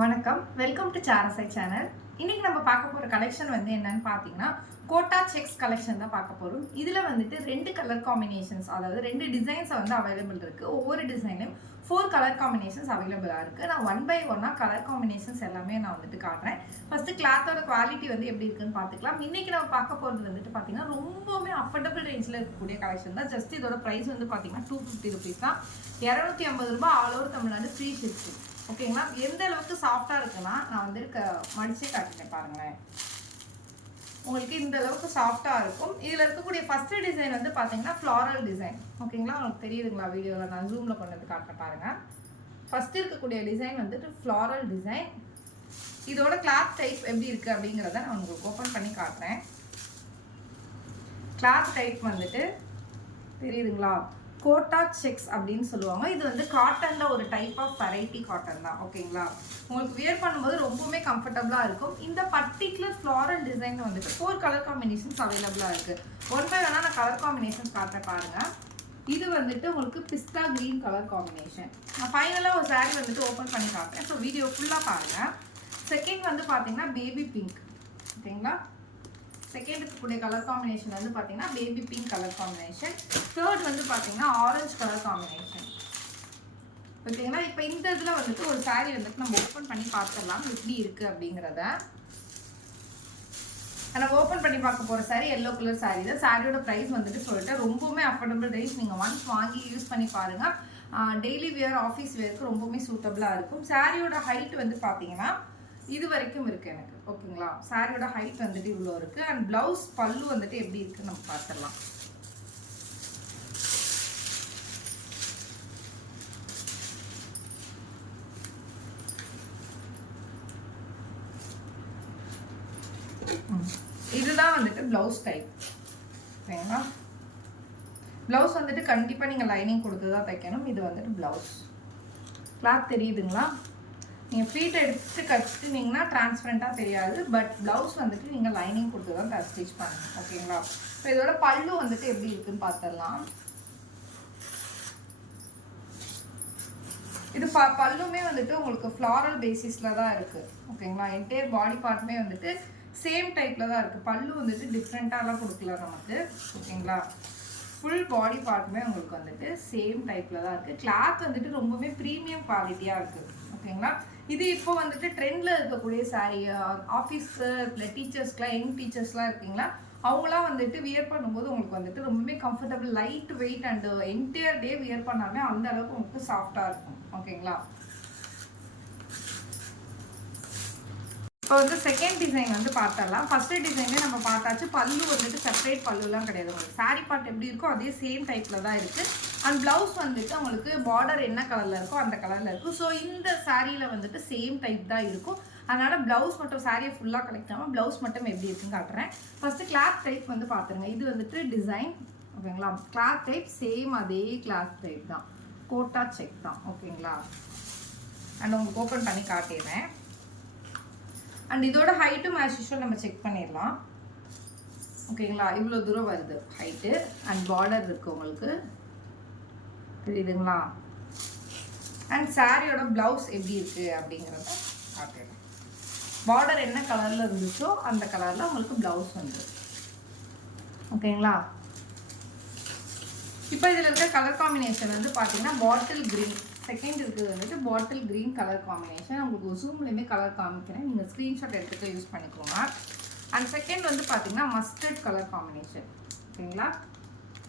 வணக்கம், welcome to சாரசை channel. இன்னைக்கு நம்ம பார்க்க போகிற கலெக்ஷன் என்னன்னு பார்த்தீங்கன்னா கோட்டா செக்ஸ் கலெக்ஷன் தான் பார்க்க போகிறோம். இதில் ரெண்டு கலர் காம்பினேஷன்ஸ், அதாவது ரெண்டு டிசைன்ஸ் அவைலபிள் இருக்குது. ஒவ்வொரு டிசைனும் 4 கலர் காம்பினேஷன்ஸ் அவைலபிளாக இருக்குது. நான் 1 by 1 கலர் காம்பினேஷன்ஸ் எல்லாமே நான் காட்டுறேன். ஃபஸ்ட்டு கிளாத்தோட குவாலிட்டி எப்படி இருக்குன்னு பார்த்துக்கலாம். இன்றைக்கி நம்ம பார்க்க போகிறது பார்த்தீங்கன்னா ரொம்பவுமே அஃபோர்டபுள் ரேஞ்சில் இருக்கக்கூடிய கலெக்ஷன் தான். ஜஸ்ட் இதோட ப்ரைஸ் பார்த்தீங்கன்னா 250 rupees தான். 250 ரூபாய் all over Tamil Nadu free shipping. ஓகேங்களா, எந்த அளவுக்கு சாஃப்டாக இருக்குன்னா நான் மடிச்சே காட்டுறேன் பாருங்களேன். உங்களுக்கு இந்த அளவுக்கு சாஃப்டாக இருக்கும். இதில் இருக்கக்கூடிய ஃபஸ்ட்டு டிசைன் பார்த்தீங்கன்னா ஃப்ளாரல் டிசைன். ஓகேங்களா, உங்களுக்கு தெரியுதுங்களா? வீடியோவில் நான் ஜூமில் கொண்டு காட்டுறேன் பாருங்கள். ஃபஸ்ட்டு இருக்கக்கூடிய டிசைன் ஃப்ளாரல் டிசைன். இதோட கிளாத் டைப் எப்படி இருக்குது அப்படிங்கிறத நான் உங்களுக்கு ஓப்பன் பண்ணி காட்டுறேன். கிளாத் டைப் தெரியுதுங்களா? கோட்டா செக்ஸ் அப்படின்னு சொல்லுவாங்க. இது காட்டனில் ஒரு டைப் ஆஃப் வெரைட்டி காட்டன் தான். ஓகேங்களா, உங்களுக்கு வியர் பண்ணும்போது ரொம்பவுமே கம்ஃபர்டபுளாக இருக்கும். இந்த particular floral design 4 colour combinations அவைலபிளாக இருக்குது. 1 by 1 நான் கலர் காம்பினேஷன்ஸ் காட்டுறேன் பாருங்கள். இது உங்களுக்கு பிஸ்தா க்ரீன் கலர் காம்பினேஷன். நான் ஃபைனலாக ஒரு சாரீ ஓப்பன் பண்ணி காட்டுறேன். ஸோ வீடியோ ஃபுல்லாக பாருங்கள். செகண்ட் பார்த்தீங்கன்னா பேபி பிங்க். ஓகேங்களா, செகண்ட் இருக்கக்கூடிய கலர் காம்பினேஷன் பார்த்தீங்கன்னா baby pink colour combination. Third பார்த்தீங்கன்னா ஆரஞ்சு கலர் காம்பினேஷன். ஓகேங்களா, இப்போ இந்த இதில் ஒரு சாரீ நம்ம ஓப்பன் பண்ணி பார்த்துடலாம் எப்படி இருக்குது அப்படிங்கிறத. நம்ம ஓப்பன் பண்ணி பார்க்க போகிற சாரீ எல்லோ கலர் சாரீ தான். சாரியோட ப்ரைஸ் சொல்லிட்டு ரொம்பவுமே அஃபோர்டபுள் ரேஞ்ச். நீங்கள் ஒன்ஸ் வாங்கி யூஸ் பண்ணி பாருங்கள். டெய்லி வியர், ஆஃபீஸ் வியருக்கு ரொம்பவுமே சூட்டபுளாக இருக்கும். சாரியோட ஹைட் பார்த்தீங்கன்னா இது வரைக்கும் இருக்குது எனக்கு. ஓகேங்களா, சாரியோட ஹைட் இவ்வளோ இருக்குது. அண்ட் ப்ளவுஸ் பல்லு எப்படி இருக்குன்னு நம்ம பார்த்துடலாம். இதுதான் ப்ளவுஸ் டைப். ஓகேங்களா, ப்ளவுஸ் கண்டிப்பாக நீங்கள் லைனிங் கொடுத்து தான் தைக்கணும். இது ப்ளவுஸ். கிளாத் தெரியுதுங்களா? நீங்கள் ஃப்ளீட்டை எடுத்து கட்டினீங்கன்னா டிரான்ஸ்பரண்ட்டாக தெரியாது. பட் ப்ளவுஸ் நீங்கள் லைனிங் கொடுத்து தான் ஸ்டிச் பண்ணணும். ஓகேங்களா, இப்போ இதோட பல்லு எப்படி இருக்குன்னு பார்த்துடலாம். இது பல்லுமே உங்களுக்கு ஃப்ளாரல் பேசிஸில் தான் இருக்குது. ஓகேங்களா, என்டையர் பாடி பார்ட்டுமே சேம் டைப்பில் தான் இருக்குது. பல்லு டிஃப்ரெண்ட்டாலாம் கொடுக்கல நமக்கு. ஓகேங்களா, ஃபுல் பாடி பார்ட்டுமே உங்களுக்கு சேம் டைப்பில் தான் இருக்குது. கிளாத் ரொம்பவே ப்ரீமியம் குவாலிட்டியாக இருக்குது. ஓகேங்களா, இது இப்போ ட்ரெண்டில் இருக்கக்கூடிய சாரீ. ஆஃபீஸு இல்லை டீச்சர்ஸ்க்குலாம், யங் டீச்சர்ஸ்லாம் இருக்கீங்களா, அவங்களாம் வியர் பண்ணும்போது உங்களுக்கு ரொம்பவே comfortable, light weight and entire day wear பண்ணாமே அந்த அளவுக்கு உங்களுக்கு சாஃப்டாக இருக்கும். ஓகேங்களா, இப்போ செகண்ட் டிசைன் பார்த்துடலாம். ஃபஸ்ட்டு டிசைனே நம்ம பார்த்தாச்சு. பல்லு செப்பரேட் பல்லுலாம் கிடையாது. உங்களுக்கு சாரீ பார்ட் எப்படி இருக்கோ அதே சேம் டைப்பில் தான் இருக்குது. அண்ட் ப்ளவுஸ் உங்களுக்கு பார்டர் என்ன கலரில் இருக்கோ அந்த கலரில் இருக்கும். ஸோ இந்த சாரியில் சேம் டைப் தான் இருக்கும். அதனால் ப்ளவுஸ் மட்டும் சாரியை ஃபுல்லாக கலெக்டாமல் ப்ளவுஸ் மட்டும் எப்படி இருக்குன்னு காட்டுறேன். ஃபஸ்ட்டு கிளாத் டைப் பார்த்துருங்க. இது டிசைன். ஓகேங்களா, கிளாத் டைப் சேம் அதே கிளாத் டைப் தான். கோட்டா செக் தான். ஓகேங்களா, அண்ட் உங்களுக்கு ஓப்பன் பண்ணி காட்டிடுறேன். அண்ட் இதோட ஹைட்டும் ஆஸ் யூஷுவல் நம்ம செக் பண்ணிடலாம். ஓகேங்களா, இவ்வளோ தூரம் வருது ஹைட்டு. அண்ட் பார்டர் இருக்குது உங்களுக்கு தெரியுதுங்களா. அண்ட் சாரியோட ப்ளவுஸ் எப்படி இருக்குது அப்படிங்கிறத காட்டிடலாம். பார்டர் என்ன கலரில் இருந்துச்சோ அந்த கலரில் உங்களுக்கு ப்ளவுஸ் ஓகேங்களா. இப்போ இதில் இருக்க கலர் காம்பினேஷன் பார்த்தீங்கன்னா பாட்டில் க்ரீன். செகண்ட் இருக்குது பாட்டில் க்ரீன் கலர் காம்பினேஷன். உங்களுக்கு ஜூம்லேயுமே கலர் காமிக்கிறேன், நீங்கள் ஸ்க்ரீன்ஷாட் எடுத்துகிட்டு யூஸ் பண்ணிக்கோங்க. அண்ட் செகண்ட் பார்த்தீங்கன்னா மஸ்டர்ட் கலர் காம்பினேஷன். ஓகேங்களா,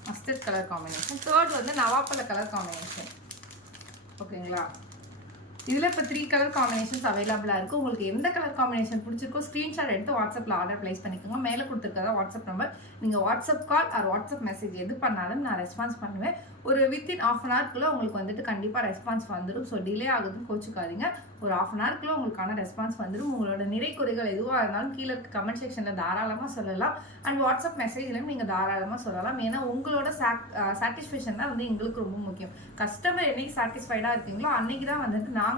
மஸ்டர்ட் கலர் காம்பினேஷன். தேர்ட் நவாப்பழ கலர் காம்பினேஷன். ஓகேங்களா, இதில் இப்போ 3 கலர் காம்பினேஷன்ஸ் அவைலபிளாக இருக்குது. உங்களுக்கு எந்த கலர் காம்பினேஷன் பிடிச்சிருக்கோ ஸ்க்ரீன்ஷாட் எடுத்து வாட்ஸ்அப்பில் ஆர்டர் ப்ளேஸ் பண்ணிக்கோங்க. மேலே கொடுத்துருக்கதா வாட்ஸ்அப் நம்பர். நீங்கள் WhatsApp call or WhatsApp message எது பண்ணாலும் நான் ரெஸ்பான்ஸ் பண்ணுவேன். ஒரு வித்தின் ½ an hourக்குள்ளே உங்களுக்கு கண்டிப்பாக ரெஸ்பான்ஸ் வந்துடும். ஸோ டிலே ஆகுதுன்னு கோச்சுக்காதீங்க. ஒரு ½ an hourக்குள்ளே உங்களுக்கான ரெஸ்பான்ஸ் வந்துடும். உங்களோட நிறை குறைகள் எதுவாக இருந்தாலும் கீழே கமெண்ட் செக்ஷனில் தாராளமாக சொல்லலாம். அண்ட் வாட்ஸ்அப் மெசேஜ்லையும் நீங்கள் தாராளமாக சொல்லலாம். ஏன்னா உங்களோட சாட்டிஸ்ஃபேக்ஷன் தான் எங்களுக்கு ரொம்ப முக்கியம். கஸ்டமர் என்னைக்கு சாட்டிஸ்ஃபைடாக இருக்கீங்களோ அன்றைக்கி தான் நாங்கள்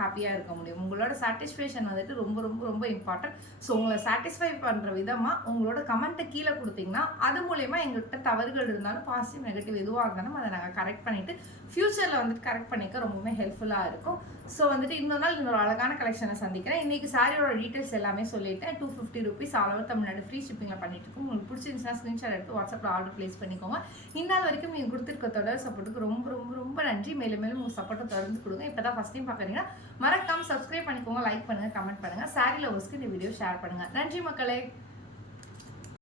ஹாப்பியாக இருக்க முடியும். உங்களோட சாட்டிஸ்ஃபேக்ஷன் ரொம்ப ரொம்ப ரொம்ப இம்பார்ட்டன்ட். ஸோ உங்களை சாட்டிஸ்ஃபை பண்ணுற விதமாக உங்களோட கமெண்ட்டை கீழே கொடுத்தீங்கன்னா அது மூலயமா எங்கள்கிட்ட தவறுகள் இருந்தாலும் பாசிட்டிவ் நெகட்டிவ் எதுவாக இருந்தாலும் அதை நாங்கள் கரெக்ட் பண்ணிவிட்டு ஃப்யூச்சரில் வந்துட்டு கரெக்ட் பண்ணிக்க ரொம்பவுமே ஹெல்ப்ஃபுல்லாக இருக்கும். ஸோ வந்துட்டு இன்னொரு நாள் இன்னொரு அழகான கலெக்ஷனை சந்திக்கிறேன். இன்றைக்கி சாரியோட டீட்டெயில்ஸ் எல்லாமே சொல்லிவிட்டேன். 250 rupees all over Tamil Nadu free ஷிப்பிங்கில் பண்ணிட்டு இருக்கோம். உங்களுக்கு பிடிச்சிருந்துச்சுன்னா ஸ்க்ரீன்ஷாட் எடுத்து வாட்ஸ்அப்பில் ஆர்டர் ப்ளேஸ் பண்ணிக்கோங்க. இந்நாள் வரைக்கும் நீங்கள் கொடுத்துருக்க தொடர் சப்போர்ட்டுக்கு ரொம்ப ரொம்ப ரொம்ப நன்றி. மேலும் மேலும் உங்கள் சப்போர்ட்டை தொடர்ந்து கொடுங்க. இப்போ தான் ஃபஸ்ட் டைம் பார்க்குறீங்கன்னா மறக்காமல் சப்ஸ்கிரைப் பண்ணிக்கோங்க, லைக் பண்ணுங்கள், கமெண்ட் பண்ணுங்கள். சாரி லவர்ஸ்க்கு இந்த வீடியோ ஷேர் பண்ணுங்கள். நன்றி மக்களே.